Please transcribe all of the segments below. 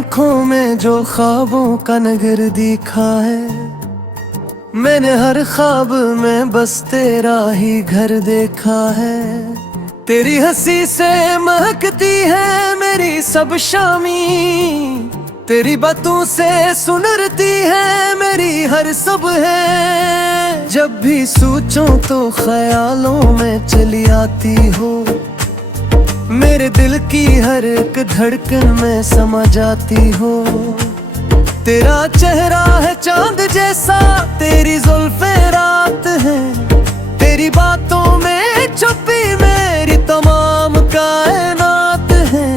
आंखों में जो ख्वाबों का नगर दिखा है, मैंने हर ख्वाब में बस तेरा ही घर देखा है। तेरी हंसी से महकती है मेरी सब शामी, तेरी बातों से सुनरती है मेरी हर सुबह। जब भी सोचूं तो ख्यालों में चली आती हो, मेरे दिल की हर एक धड़कन में समा जाती हो। तेरा चेहरा है चांद जैसा, तेरी जुल्फे रात है, तेरी बातों में छुपी मेरी तमाम कायनात है।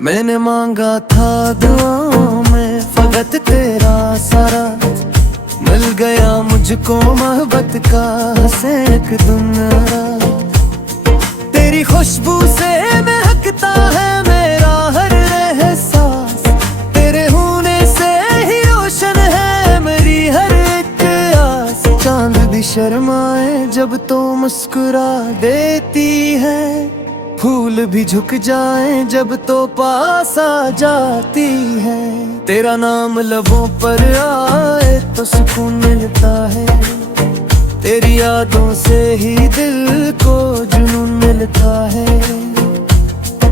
मैंने मांगा था दुआओं में फकत तेरा सारा, मिल गया मुझको मोहब्बत का हंसेक दुनिया। तेरी खुशबू से महकता है मेरा हर एहसास, तेरे होने से ही रोशन है मेरी हर एक आस। चांद भी शर्माए जब तो मुस्कुरा देती है, फूल भी झुक जाए जब तो पास आ जाती है। तेरा नाम लबों पर आए तो सुकून मिलता है, तेरी यादों से ही दिल को जुनून मिलता है।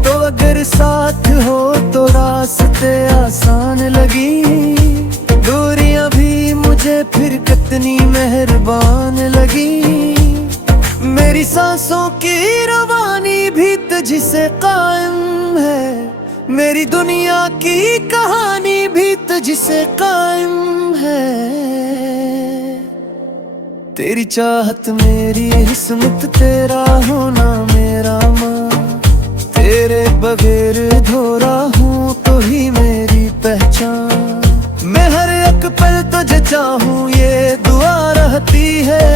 तो अगर साथ हो तो रास्ते आसान लगी, दूरियां भी मुझे फिर कितनी मेहरबान लगी। मेरी सांसों की रवानी भी तुझसे कायम है, मेरी दुनिया की कहानी भी तुझसे कायम है। तेरी चाहत मेरी किस्मत, तेरा होना मेरा माँ, तेरे बगैर अधूरा हूँ तो ही मेरी पहचान। मैं हर एक पल तुझे चाहूँ ये दुआ रहती है,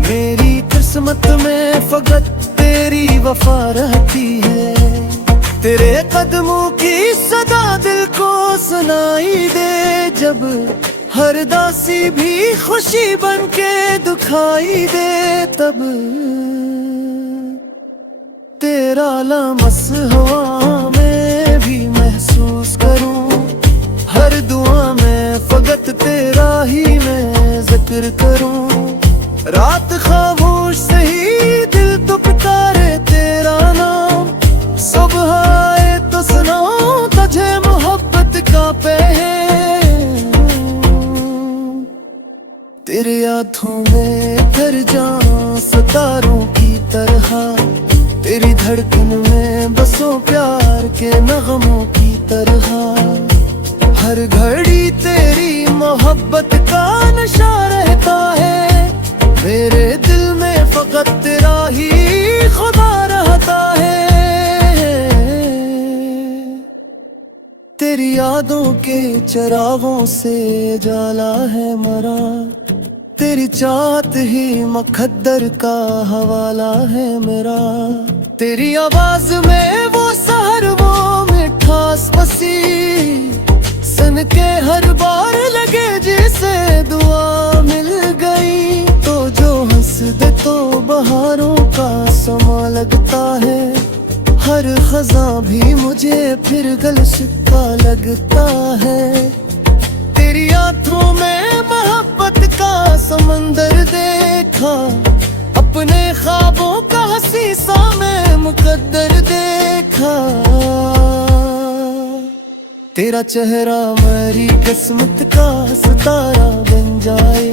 मेरी किस्मत में फकत तेरी वफा रहती है। तेरे कदमों की सदा दिल को सुनाई दे, जब हर दासी भी खुशी बन के दुखाई दे तब। तेरा लमस हवा में भी महसूस करूं, हर दुआ में फकत तेरा ही मैं जिक्र करूं। रात खामोश से ही दिल तो पुकारे तेरा नाम, सुबह आए तो सुनाऊं तुझे मोहब्बत का पैगाम। तेरे यादों में कर जाऊं सितारों की तरह, तेरी धड़कन में बसो प्यार के नगमों की तरह। हर घड़ी तेरी मोहब्बत का नशा रहता है, मेरे दिल में फकत तेरा ही खुदा रहता है। तेरी यादों के चिरागों से जाला है मरा, तेरी चाहत ही मुकद्दर का हवाला है मेरा। तेरी आवाज में वो सहर वो मिठास बसी, सुन के हर बार लगे जैसे दुआ मिल गई। तो जो हंस दे तो बहारों का समा लगता है, हर खज़ां भी मुझे फिर गलशिता लगता है। तेरी आंखों में मोहब्बत का समंदर देखा, अपने ख्वाबों का शीशा में मुकद्दर देखा। तेरा चेहरा मेरी किस्मत का सितारा बन जाए,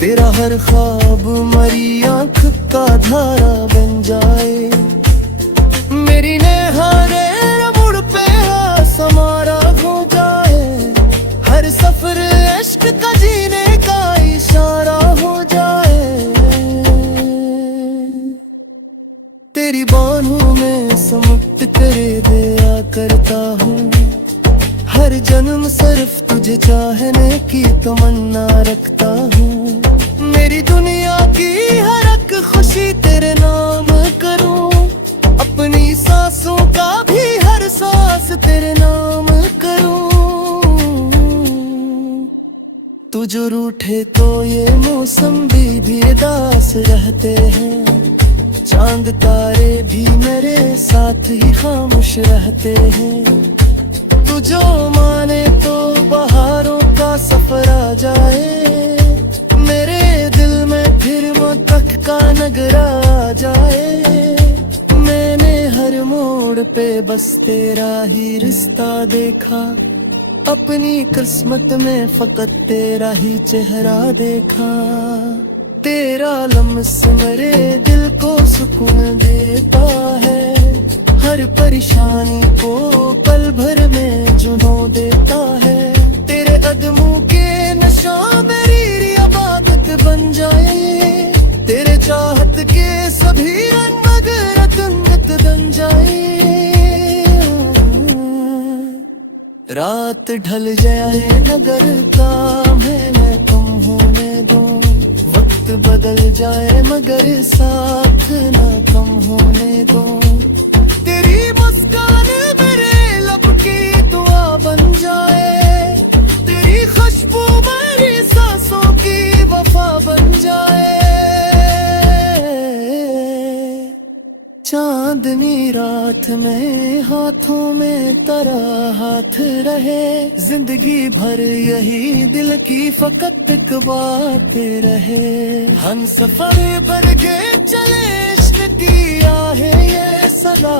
तेरा हर ख्वाब मेरी आंख का धारा बन जाए। मेरी नेहारे मुड़ पे समारा हो जाए, हर सफर इश्क का जीने का इशारा हो जाए। तेरी बाहों में समुक्त करे दिया करता हूँ, हर जन्म सिर्फ तुझे चाहने की तमन्ना रखता हूँ। मेरी दुनिया की हर एक खुशी तेरे नाम करूँ, अपनी सांसों का भी हर सांस तेरे नाम करूँ। तू जो रूठे तो ये मौसम भी उदास रहते हैं, चांद तारे भी मेरे साथ ही खामोश रहते हैं। तू जो माने तो बहारों का सफर आ जाए, मेरे दिल में फिर वो तक का नगरा आ जाए। मैंने हर मोड़ पे बस तेरा ही रिश्ता देखा, अपनी किस्मत में फकत तेरा ही चेहरा देखा। तेरा लम्स मेरे दिल को सुकून देता है, हर परेशानी को पल भर में जुनू देता है। तेरे कदमों के नशा मेरी इबादत बन जाए, तेरे चाहत के सभी रंग रतनत बन जाए। रात ढल जाए नगर का मैं तुम होने दो, वक्त बदल जाए मगर साथ ना कम होने दो। तेरी मुस्कान मेरे लब की दुआ बन जाए, तेरी खुशबू मेरी सांसों की वफा बन जाए। चांदनी रात में हाथों में तेरा हाथ रहे, जिंदगी भर यही दिल की फकत एक बात रहे। हम सफर भर के चले इश्क की आहे ये सदा,